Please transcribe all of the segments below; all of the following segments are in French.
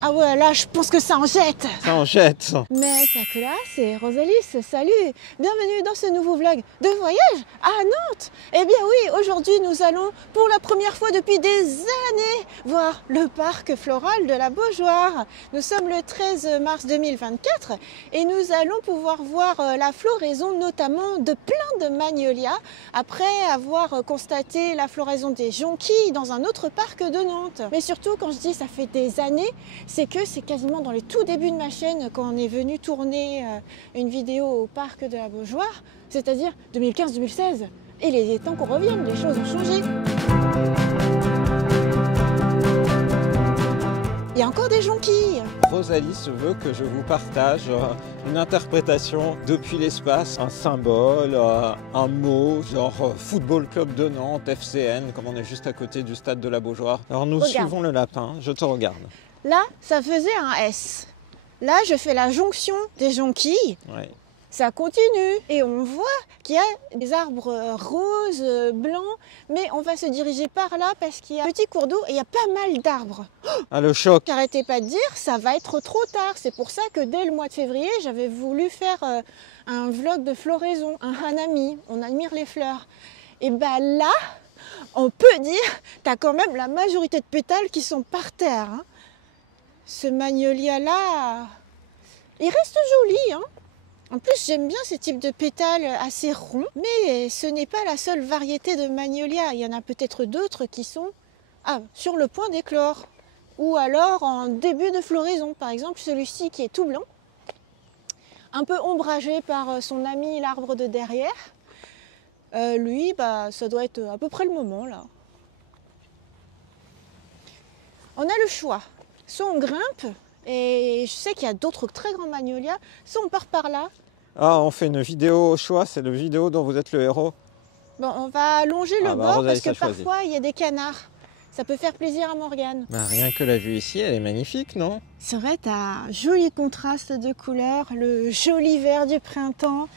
Ah ouais, là, je pense que ça en jette. Ça en jette. Mais ça que là, c'est Rosalis, salut. Bienvenue dans ce nouveau vlog de voyage à Nantes. Eh bien oui, aujourd'hui, nous allons pour la première fois depuis des années voir le parc floral de la Beaujoire. Nous sommes le 13 mars 2024 et nous allons pouvoir voir la floraison notamment de plein de magnolias après avoir constaté la floraison des jonquilles dans un autre parc de Nantes. Mais surtout, quand je dis ça fait des années, c'est que c'est quasiment dans les tout débuts de ma chaîne quand on est venu tourner une vidéo au parc de la Beaujoire, c'est-à-dire 2015-2016. Et il est temps qu'on revienne, les choses ont changé. Il y a encore des jonquilles. Rosalis veut que je vous partage une interprétation depuis l'espace, un symbole, un mot, genre Football Club de Nantes, FCN, comme on est juste à côté du stade de la Beaujoire. Alors nous suivons le lapin, je te regarde. Là, ça faisait un S. Là, je fais la jonction des jonquilles. Ouais. Ça continue et on voit qu'il y a des arbres roses, blancs, mais on va se diriger par là parce qu'il y a un petit cours d'eau et il y a pas mal d'arbres. Ah, le choc! N'arrêtez pas de dire, ça va être trop tard. C'est pour ça que dès le mois de février, j'avais voulu faire un vlog de floraison, un hanami. On admire les fleurs. Et ben là, on peut dire, t'as quand même la majorité de pétales qui sont par terre. Hein. Ce magnolia-là, il reste joli. Hein. En plus, j'aime bien ce type de pétales assez ronds, mais ce n'est pas la seule variété de magnolia. Il y en a peut-être d'autres qui sont sur le point d'éclore, ou alors en début de floraison. Par exemple, celui-ci qui est tout blanc, un peu ombragé par son ami l'arbre de derrière. Lui, ça doit être à peu près le moment là. On a le choix. Soit on grimpe, et je sais qu'il y a d'autres très grands magnolias, soit on part par là. Ah, on fait une vidéo au choix, c'est le vidéo dont vous êtes le héros. Bon, on va longer le bord Rosalie, parce que parfois il y a des canards. Ça peut faire plaisir à Morgane. Rien que la vue ici, elle est magnifique, non? C'est vrai, tu as un joli contraste de couleurs, le joli vert du printemps,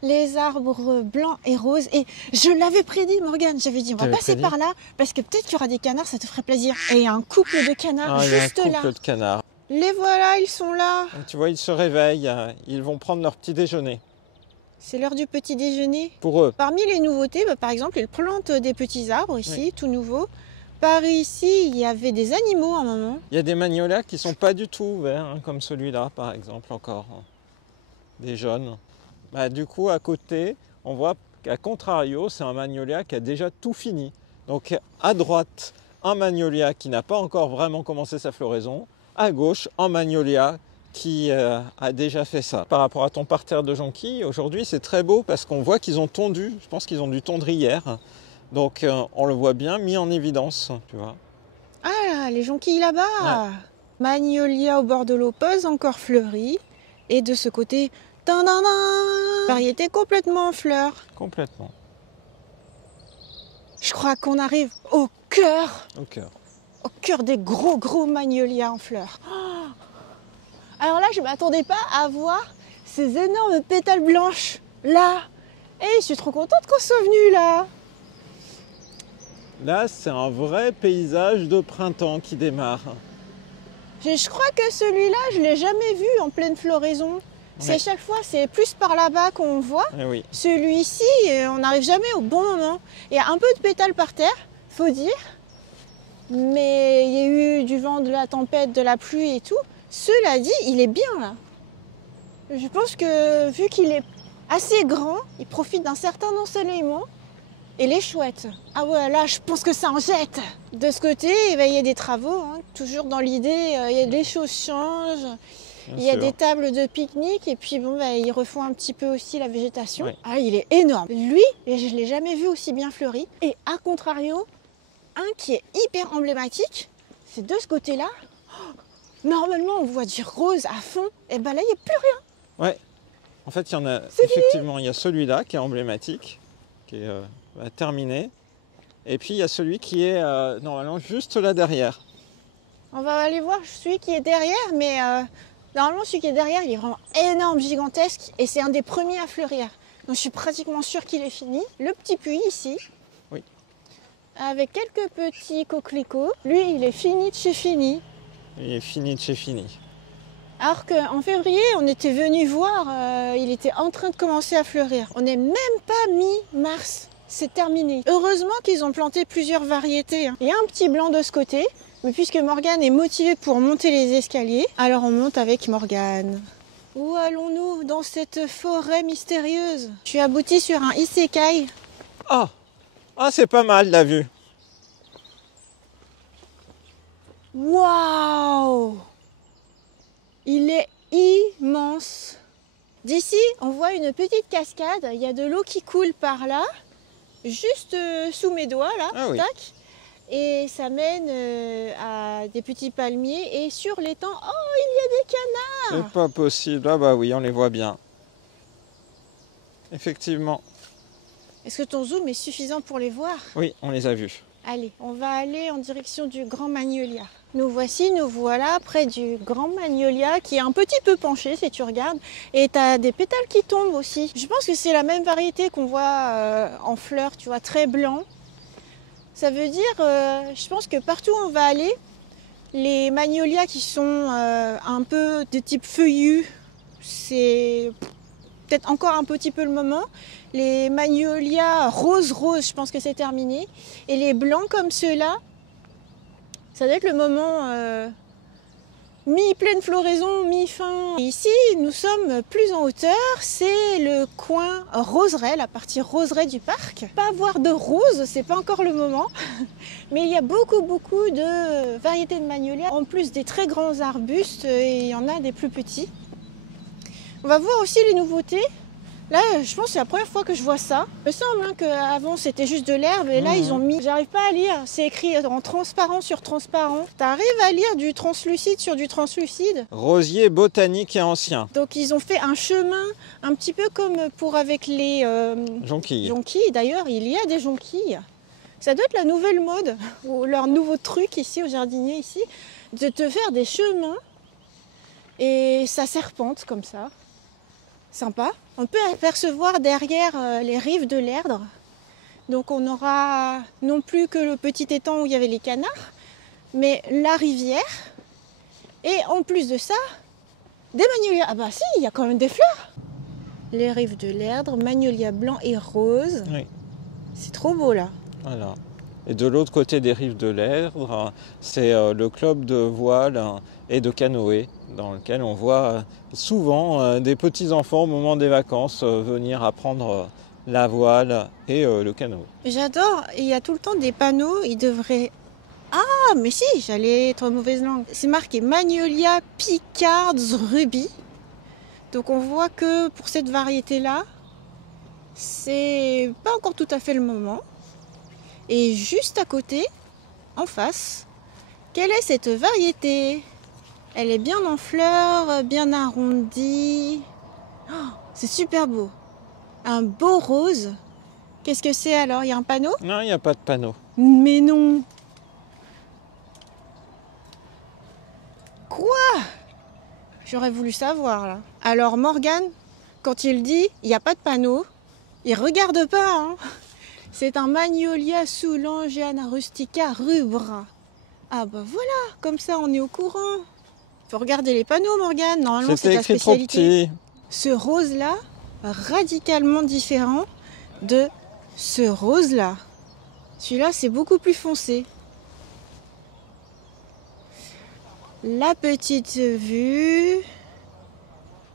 les arbres blancs et roses. Et je l'avais prédit, Morgane, j'avais dit on va passer par là parce que peut-être qu'il y aura des canards, ça te ferait plaisir. Et il y a un couple de canards juste là. Il y a un couple de canards. Les voilà, ils sont là. Tu vois, ils se réveillent, ils vont prendre leur petit déjeuner. C'est l'heure du petit déjeuner. Pour eux. Parmi les nouveautés, par exemple, ils plantent des petits arbres ici, tout nouveau. Par ici, il y avait des animaux à un moment. Il y a des magnolias qui ne sont pas du tout ouverts, comme celui-là, par exemple, encore. Des jaunes. Du coup, à côté, on voit qu'à contrario, c'est un magnolia qui a déjà tout fini. Donc, à droite, un magnolia qui n'a pas encore vraiment commencé sa floraison. À gauche, un magnolia qui a déjà fait ça. Par rapport à ton parterre de jonquilles, aujourd'hui, c'est très beau parce qu'on voit qu'ils ont tondu. Je pense qu'ils ont dû tondre hier. Donc, on le voit bien mis en évidence, tu vois. Ah, les jonquilles là-bas. Ouais. Magnolia au bord de l'eau, pas encore fleuri. Et de ce côté, variété complètement en fleurs. Complètement. Je crois qu'on arrive au cœur. Au cœur. Au cœur des gros magnolias en fleurs. Oh. Alors là, je ne m'attendais pas à voir ces énormes pétales blanches là. Et je suis trop contente qu'on soit venu là. Là, c'est un vrai paysage de printemps qui démarre. Je crois que celui-là, je ne l'ai jamais vu en pleine floraison. C'est chaque fois, c'est plus par là-bas qu'on voit. Oui. Celui-ci, on n'arrive jamais au bon moment. Il y a un peu de pétales par terre, faut dire. Mais il y a eu du vent, de la tempête, de la pluie et tout. Cela dit, il est bien là. Je pense que vu qu'il est assez grand, il profite d'un certain ensoleillement. Et les chouettes. Ah ouais, là, je pense que ça en jette. De ce côté, il y a des travaux. Hein. Toujours dans l'idée, les choses changent. Il y a des tables de pique-nique. Et puis, ils refont un petit peu aussi la végétation. Oui. Ah, il est énorme. Lui, je ne l'ai jamais vu aussi bien fleuri. Et à contrario, un qui est hyper emblématique, c'est de ce côté-là. Oh, normalement, on voit du rose à fond. Et là, il n'y a plus rien. Ouais. En fait, il y en a effectivement, il y a celui-là qui est emblématique, qui est terminé. Et puis, il y a celui qui est normalement juste là derrière. On va aller voir celui qui est derrière, mais normalement, celui qui est derrière, il est vraiment énorme, gigantesque. Et c'est un des premiers à fleurir. Donc, je suis pratiquement sûre qu'il est fini. Le petit puits ici. Oui. Avec quelques petits coquelicots. Lui, il est fini de chez fini. Il est fini de chez fini. Alors qu'en février, on était venu voir, il était en train de commencer à fleurir. On n'est même pas mi-mars, c'est terminé. Heureusement qu'ils ont planté plusieurs variétés. Hein. Il y a un petit blanc de ce côté, mais puisque Morgane est motivée pour monter les escaliers, alors on monte avec Morgane. Où allons-nous dans cette forêt mystérieuse? Je suis aboutie sur un isekai. Ah, c'est pas mal la vue. Waouh! Il est immense. D'ici, on voit une petite cascade. Il y a de l'eau qui coule par là, juste sous mes doigts, là. Ah oui. Tac. Et ça mène à des petits palmiers. Et sur l'étang, oh, il y a des canards! C'est pas possible. Ah bah oui, on les voit bien. Effectivement. Est-ce que ton zoom est suffisant pour les voir? Oui, on les a vus. Allez, on va aller en direction du Grand Magnolia. Nous voilà près du Grand Magnolia qui est un petit peu penché si tu regardes. Et tu as des pétales qui tombent aussi. Je pense que c'est la même variété qu'on voit en fleurs, tu vois, très blanc. Ça veut dire, je pense que partout où on va aller, les magnolias qui sont un peu de type feuillu, c'est peut-être encore un petit peu le moment. Les magnolias rose, je pense que c'est terminé. Et les blancs comme ceux-là, ça doit être le moment mi-pleine floraison, mi-fin. Ici, nous sommes plus en hauteur. C'est le coin roseraie, la partie roseraie du parc. Pas voir de rose, c'est pas encore le moment. Mais il y a beaucoup de variétés de magnolias. En plus des très grands arbustes, et il y en a des plus petits. On va voir aussi les nouveautés. Là, je pense que c'est la première fois que je vois ça. Il me semble qu'avant c'était juste de l'herbe et là ils ont mis... J'arrive pas à lire, c'est écrit en transparent sur transparent. T'arrives à lire du translucide sur du translucide? Rosier botanique et ancien. Donc ils ont fait un chemin un petit peu comme pour avec les jonquilles. D'ailleurs, il y a des jonquilles. Ça doit être la nouvelle mode, ou leur nouveau truc ici au jardinier ici, de te faire des chemins et ça serpente comme ça. Sympa. On peut apercevoir derrière les rives de l'Erdre. Donc on aura non plus que le petit étang où il y avait les canards, mais la rivière. Et en plus de ça, des magnolias. Ah bah si, il y a quand même des fleurs. Les rives de l'Erdre, magnolias blancs et roses. Oui. C'est trop beau là. Voilà. Et de l'autre côté des rives de l'Erdre, c'est le club de voile et de canoë, dans lequel on voit souvent des petits-enfants au moment des vacances venir apprendre la voile et le canoë. J'adore, il y a tout le temps des panneaux, ils devraient... Ah, mais si, j'allais être mauvaise langue. C'est marqué Magnolia Picards Ruby. Donc on voit que pour cette variété-là, c'est pas encore tout à fait le moment. Et juste à côté, en face, quelle est cette variété? Elle est bien en fleurs, bien arrondie. Oh, c'est super beau. Un beau rose. Qu'est-ce que c'est alors? Il y a un panneau? Non, il n'y a pas de panneau. Mais non. Quoi? J'aurais voulu savoir là. Alors Morgane, quand il dit il n'y a pas de panneau, il regarde pas. Hein. C'est un Magnolia Soulangeana rustica rubra. Ah bah voilà, comme ça on est au courant. Faut regarder les panneaux, Morgane. Normalement c'est ta écrit trop spécialité. petit. Ce rose-là, radicalement différent de ce rose-là. Celui-là, c'est beaucoup plus foncé. La petite vue.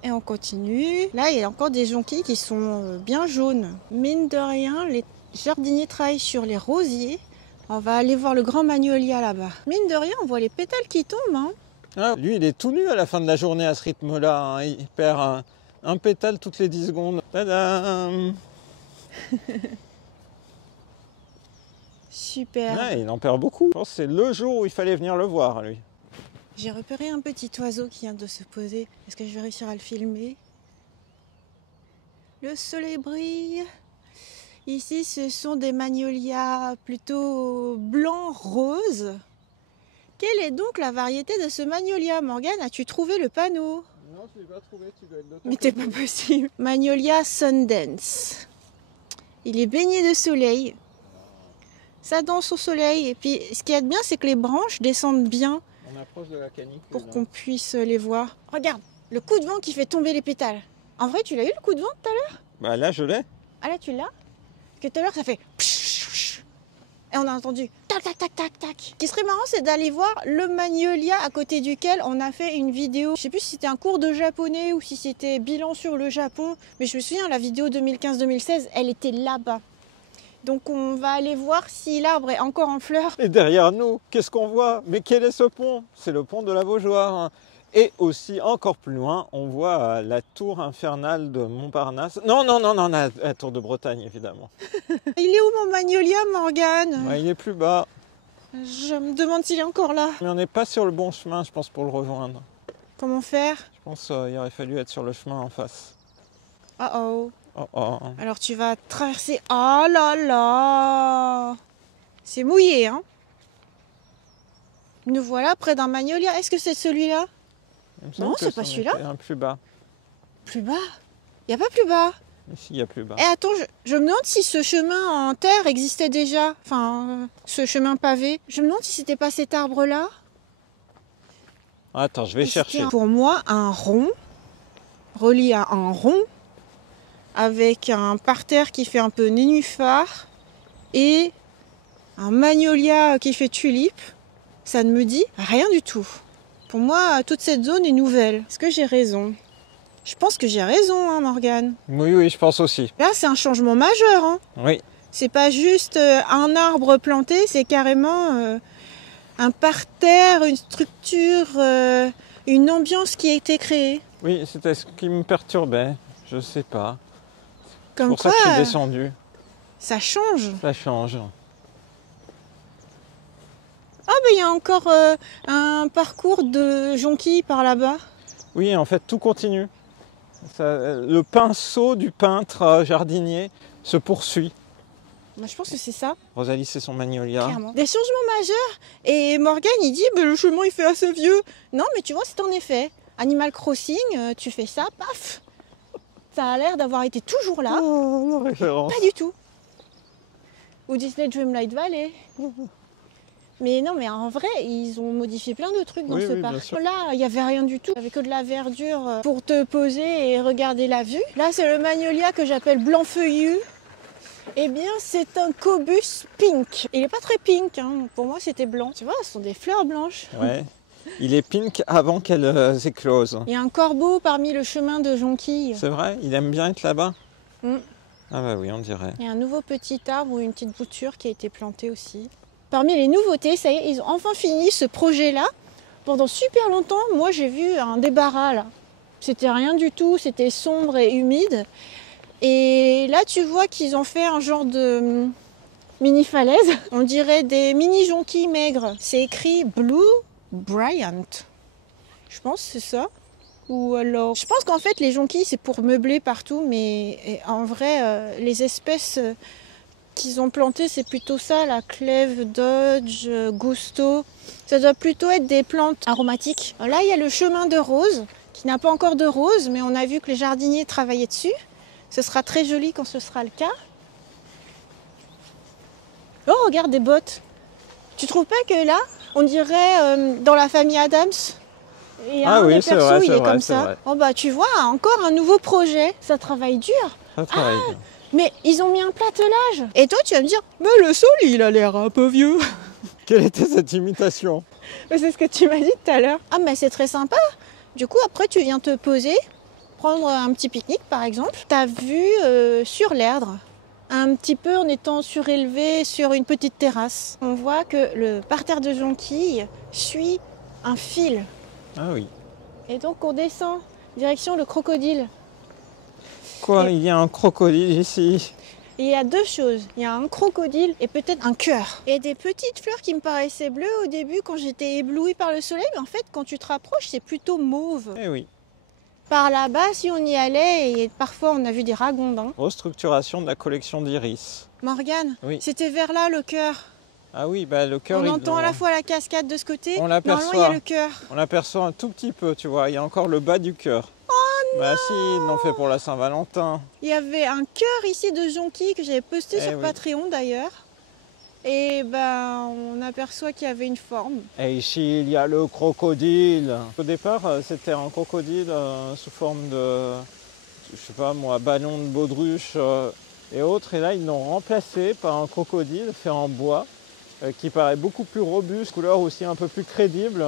Et on continue. Là, il y a encore des jonquilles qui sont bien jaunes. Mine de rien, les jardiniers travaillent sur les rosiers. On va aller voir le grand magnolia là-bas. Mine de rien, on voit les pétales qui tombent. Hein. Ah, lui, il est tout nu à la fin de la journée à ce rythme-là. Hein. Il perd un pétale toutes les 10 secondes. Tadam. Super. Ouais, il en perd beaucoup. Je pense que c'est le jour où il fallait venir le voir, lui. J'ai repéré un petit oiseau qui vient de se poser. Est-ce que je vais réussir à le filmer? Le soleil brille. Ici, ce sont des magnolias plutôt blanc-rose. Quelle est donc la variété de ce magnolia? Morgane, as-tu trouvé le panneau? Non, tu l'as pas trouvé, tu dois être de ton Mais c'est pas possible. Magnolia Sundance. Il est baigné de soleil. Ça danse au soleil. Et puis, ce qu'il y a de bien, c'est que les branches descendent bien. On approche de la canicule. pour qu'on puisse les voir. Regarde, le coup de vent qui fait tomber les pétales. En vrai, tu l'as eu le coup de vent tout à l'heure? Bah là, je l'ai. Ah là, tu l'as? Parce que tout à l'heure, ça fait... Et on a entendu tac, tac, tac, tac, tac. Ce qui serait marrant, c'est d'aller voir le magnolia à côté duquel on a fait une vidéo. Je sais plus si c'était un cours de japonais ou si c'était bilan sur le Japon. Mais je me souviens, la vidéo 2015-2016, elle était là-bas. Donc on va aller voir si l'arbre est encore en fleurs. Et derrière nous, qu'est-ce qu'on voit? Mais quel est ce pont? C'est le pont de la Beaujoire. Et aussi, encore plus loin, on voit la tour infernale de Montparnasse. Non, la tour de Bretagne, évidemment. Il est où mon magnolia, Morgane? Ouais, il est plus bas. Je me demande s'il est encore là. Mais on n'est pas sur le bon chemin, je pense, pour le rejoindre. Comment faire? Je pense qu'il aurait fallu être sur le chemin en face. Oh oh. Oh oh. Alors tu vas traverser... Oh là là! C'est mouillé, hein? Nous voilà près d'un magnolia. Est-ce que c'est celui-là? Il me semble Non, que c'est pas c'en celui-là. était un plus bas. Plus bas? Il n'y a pas plus bas. Ici, il y a plus bas. Eh attends, je me demande si ce chemin en terre existait déjà. Enfin, ce chemin pavé. Je me demande si c'était pas cet arbre-là. Attends, je vais Et chercher. c'était pour moi un rond, relié à un rond, avec un parterre qui fait un peu nénuphar et un magnolia qui fait tulipe. Ça ne me dit rien du tout. Pour moi, toute cette zone est nouvelle. Est-ce que j'ai raison? Je pense que j'ai raison, hein, Morgane. Oui, je pense aussi. Là, c'est un changement majeur. Hein. Oui. C'est pas juste un arbre planté, c'est carrément un parterre, une structure, une ambiance qui a été créée. Oui, c'était ce qui me perturbait. Je sais pas. C'est Comme pour quoi, ça que je suis descendu. ça change. Ça change. Ah, ben il y a encore un parcours de jonquilles par là-bas. Oui, en fait, tout continue. Le pinceau du peintre jardinier se poursuit. Moi, je pense que c'est ça, Rosalie, c'est son magnolia. clairement. Des changements majeurs. Et Morgane, il dit, le chemin, il fait assez vieux. Non, mais tu vois, c'est en effet. Animal Crossing, tu fais ça, paf. Ça a l'air d'avoir été toujours là. Oh, la référence. Pas du tout. Ou Disney Dreamlight Valley. Mais non, mais en vrai, ils ont modifié plein de trucs dans Oui, ce bien parc. sûr. Là, il n'y avait rien du tout. Il n'y avait que de la verdure pour te poser et regarder la vue. Là, c'est le magnolia que j'appelle blanc feuillu. Eh bien, c'est un cobus pink. Il n'est pas très pink, hein. Pour moi, c'était blanc. Tu vois, ce sont des fleurs blanches. Ouais. Il est pink avant qu'elles éclosent. Il y a un corbeau parmi le chemin de jonquilles. C'est vrai? Il aime bien être là-bas? Mm. Ah bah oui, on dirait. Il y a un nouveau petit arbre ou une petite bouture qui a été plantée aussi. Parmi les nouveautés, ça y est, ils ont enfin fini ce projet-là. Pendant super longtemps, moi j'ai vu un débarras là. C'était rien du tout, c'était sombre et humide. Et là tu vois qu'ils ont fait un genre de mini falaise. On dirait des mini jonquilles maigres. C'est écrit Blue Bryant. Je pense que c'est ça. Ou alors... Je pense qu'en fait les jonquilles c'est pour meubler partout, mais en vrai les espèces... qu'ils ont planté, c'est plutôt ça, la clève, Dodge, Gusto. Ça doit plutôt être des plantes aromatiques. Là, il y a le chemin de rose, qui n'a pas encore de rose, mais on a vu que les jardiniers travaillaient dessus. Ce sera très joli quand ce sera le cas. Oh, regarde des bottes. Tu trouves pas que là, on dirait dans la famille Adams? Et Ah un oui, des c'est persos, vrai, il c'est est vrai, comme c'est ça. vrai. Oh bah tu vois, encore un nouveau projet. Ça travaille dur. Ça travaille bien. Mais ils ont mis un platelage. Et toi, tu vas me dire, mais le sol, il a l'air un peu vieux. Quelle était cette imitation? C'est ce que tu m'as dit tout à l'heure. Ah, mais c'est très sympa. Du coup, après, tu viens te poser, prendre un petit pique-nique, par exemple. T'as vu sur l'Erdre, un petit peu en étant surélevé sur une petite terrasse. On voit que le parterre de jonquilles suit un fil. Ah oui. Et donc, on descend, direction le crocodile. Quoi? Et- Il y a un crocodile ici? Et il y a deux choses. Il y a un crocodile et peut-être un cœur. Et des petites fleurs qui me paraissaient bleues au début quand j'étais éblouie par le soleil. Mais en fait, quand tu te rapproches, c'est plutôt mauve. Eh oui. Par là-bas, si on y allait, et parfois on a vu des ragondins. Restructuration de la collection d'iris. Morgane, Oui. c'était vers là le cœur. Ah oui, bah le cœur, On entend à la fois la cascade de ce côté. On Normalement, il y a l'aperçoit. le cœur. On l'aperçoit un tout petit peu, tu vois. Il y a encore le bas du cœur. Oh Bah si, ils l'ont fait pour la Saint-Valentin. Il y avait un cœur ici de jonquilles que j'avais posté Eh sur oui. Patreon d'ailleurs. Et ben, on aperçoit qu'il y avait une forme. Et ici, il y a le crocodile. Au départ, c'était un crocodile sous forme de, je sais pas moi, ballon de baudruche et autres. Et là, ils l'ont remplacé par un crocodile fait en bois qui paraît beaucoup plus robuste, couleur aussi un peu plus crédible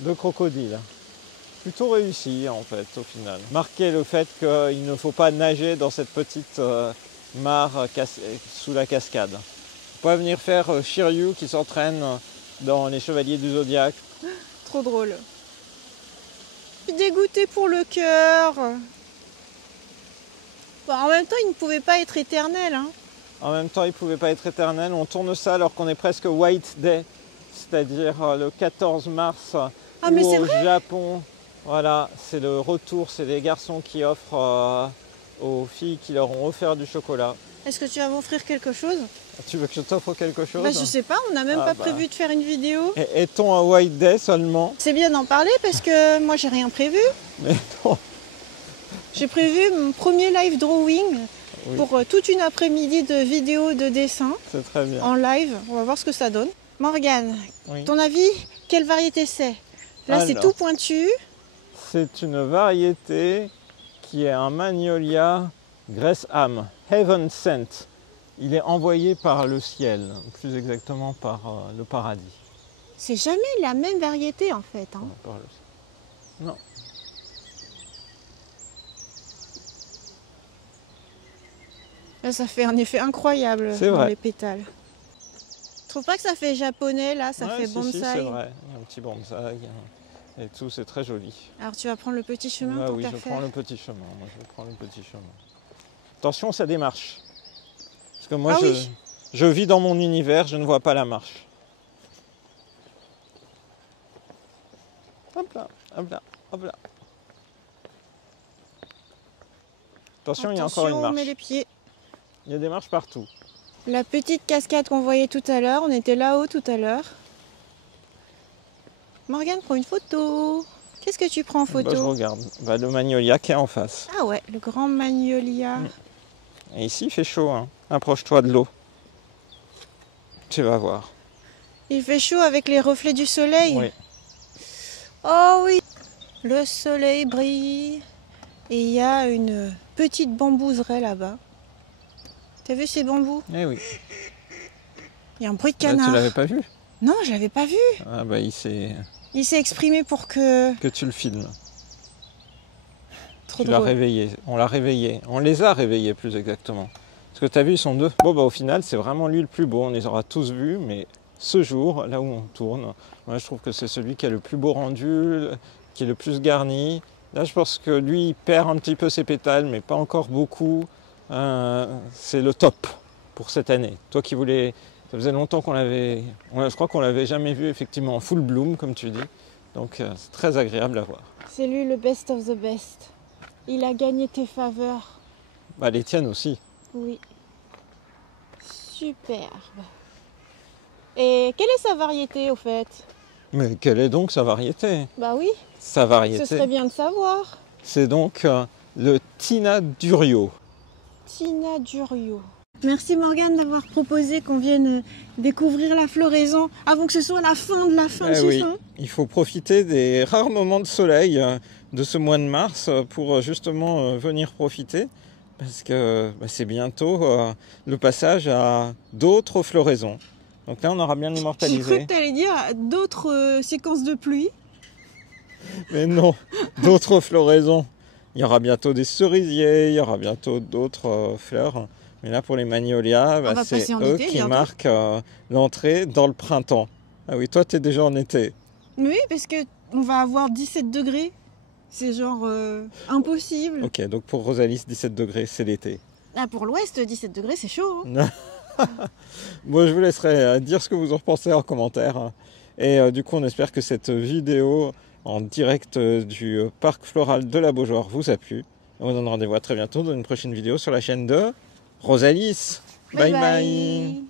de crocodile. Plutôt réussi en fait au final. Marquer le fait qu'il ne faut pas nager dans cette petite mare sous la cascade. Pas venir faire Shiryu qui s'entraîne dans les Chevaliers du Zodiaque. Trop drôle. Je suis dégoûtée pour le cœur. Bon, en même temps, il ne pouvait pas être éternel. Hein. En même temps, il ne pouvait pas être éternel. On tourne ça alors qu'on est presque White Day, c'est-à-dire le 14 mars Ah, mais c'est au vrai Japon. Voilà, c'est le retour. C'est les garçons qui offrent aux filles qui leur ont offert du chocolat. Est-ce que tu vas m'offrir quelque chose? Tu veux que je t'offre quelque chose? Bah, je sais pas, on n'a même pas prévu de faire une vidéo. Est-on à White Day seulement? C'est bien d'en parler parce que moi j'ai rien prévu. Mais non. J'ai prévu mon premier live drawing pour toute une après-midi de vidéos de dessin. C'est très bien. En live, on va voir ce que ça donne. Morgane, Oui. ton avis, quelle variété c'est? Là c'est tout pointu. C'est une variété qui est un Magnolia Gresham, Heaven Sent. Il est envoyé par le ciel, plus exactement par le paradis. C'est jamais la même variété en fait. Hein. Non. Là ça fait un effet incroyable dans les pétales. Tu trouves pas que ça fait japonais là, ça fait bonsaï? Si, c'est vrai, un petit bonsaï et tout, c'est très joli. Alors tu vas prendre le petit chemin pour oui, faire je prends le petit chemin. Moi, je prends le petit chemin. Attention, ça démarche. Parce que moi, je vis dans mon univers, je ne vois pas la marche. Hop là, hop là, hop là. Attention, il y a encore une marche. On met les pieds. Il y a des marches partout. La petite cascade qu'on voyait tout à l'heure, on était là-haut tout à l'heure. Morgane prend une photo. Qu'est-ce que tu prends en photo? Je regarde. Le magnolia qui est en face. Ah ouais, le grand magnolia. Et ici, il fait chaud. Hein. Approche-toi de l'eau. Tu vas voir. Il fait chaud avec les reflets du soleil? Oui. Oh oui, le soleil brille. Et il y a une petite bambouseraie là-bas. T'as vu ces bambous? Eh oui. Il y a un bruit de canard. Tu l'avais pas vu? Non, je l'avais pas vu. Ah il s'est exprimé pour que tu le filmes. Trop drôle. Réveillé. On l'a réveillé. On les a réveillés plus exactement. Parce que tu as vu, ils sont deux. Bon, au final, c'est vraiment lui le plus beau. On les aura tous vus, mais ce jour, là où on tourne, moi je trouve que c'est celui qui a le plus beau rendu, qui est le plus garni. Là, je pense que lui, il perd un petit peu ses pétales, mais pas encore beaucoup. C'est le top pour cette année. Toi qui voulais... Ça faisait longtemps qu'on l'avait... Je crois qu'on l'avait jamais vu effectivement en full bloom, comme tu dis. Donc c'est très agréable à voir. C'est lui le best of the best. Il a gagné tes faveurs. Les tiennes aussi. Oui. Superbe. Et quelle est sa variété au fait? Mais quelle est donc sa variété? Bah oui. Sa variété. Ce serait bien de savoir. C'est donc le Tina Durio. Tina Durio. Merci Morgane d'avoir proposé qu'on vienne découvrir la floraison avant que ce soit la fin de la fin de chez fin. Il faut profiter des rares moments de soleil de ce mois de mars pour justement venir profiter parce que c'est bientôt le passage à d'autres floraisons. Donc là on aura bien immortalisé. J'ai cru que tu allais dire d'autres séquences de pluie. Mais non, d'autres floraisons. Il y aura bientôt des cerisiers, il y aura bientôt d'autres fleurs. Mais là, pour les magnolias, c'est eux qui marquent l'entrée dans le printemps. Ah oui, toi, tu es déjà en été. Oui, parce qu'on va avoir 17 degrés. C'est genre impossible. Ok, donc pour Rosalie, 17 degrés, c'est l'été. Ah, pour l'ouest, 17 degrés, c'est chaud. Hein. Bon, je vous laisserai dire ce que vous en pensez en commentaire. Et du coup, on espère que cette vidéo en direct du parc floral de la Beaujoire vous a plu. On vous donne rendez-vous à très bientôt dans une prochaine vidéo sur la chaîne de Rosalis. Bye bye.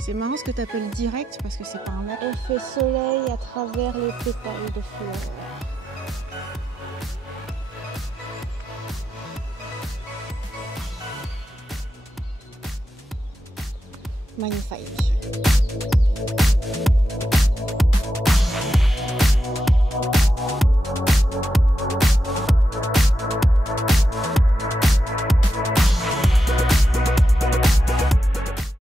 C'est marrant ce que tu appelles direct parce que c'est pas un effet soleil à travers les pétales de fleurs. Magnifique.